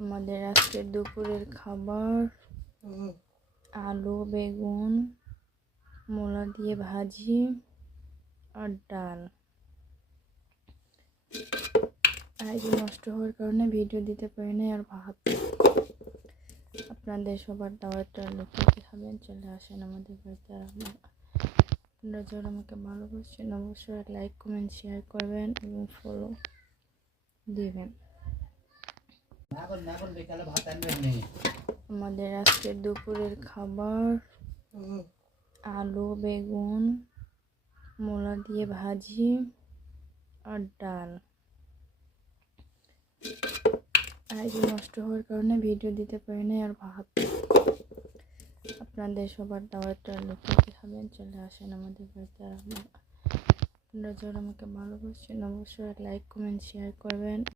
আমাদের আজকে দুপুরের খাবার আলু বেগুন মূলা দিয়ে ভাজি আর ডাল। আইডি নষ্ট হওয়ার কারণে ভিডিও দিতে পারি নাই। আর ভাত আপনাদের সবার দাওয়াতটা লুকিয়ে খাবেন, চলে আসেন আমাদের বাড়িতে। আর আপনারা যারা আমাকে ভালোবাসেন অবশ্যই লাইক কমেন্ট শেয়ার করবেন এবং ফলো দিবেন। আমাদের আজকে দুপুরের খাবার আলু বেগুন মূলা দিয়ে ভাজি আর ডাল। আইডি নষ্ট হওয়ার কারণে ভিডিও দিতে পারি নাই। আর ভাত আপনাদের সবার দাওয়াতটা লুকিয়ে খাবেন, চলে আসেন আমাদের বাড়িতে। আর আপনারা যারা আমাকে ভালোবাসেন অবশ্যই লাইক কমেন্ট শেয়ার করবেন।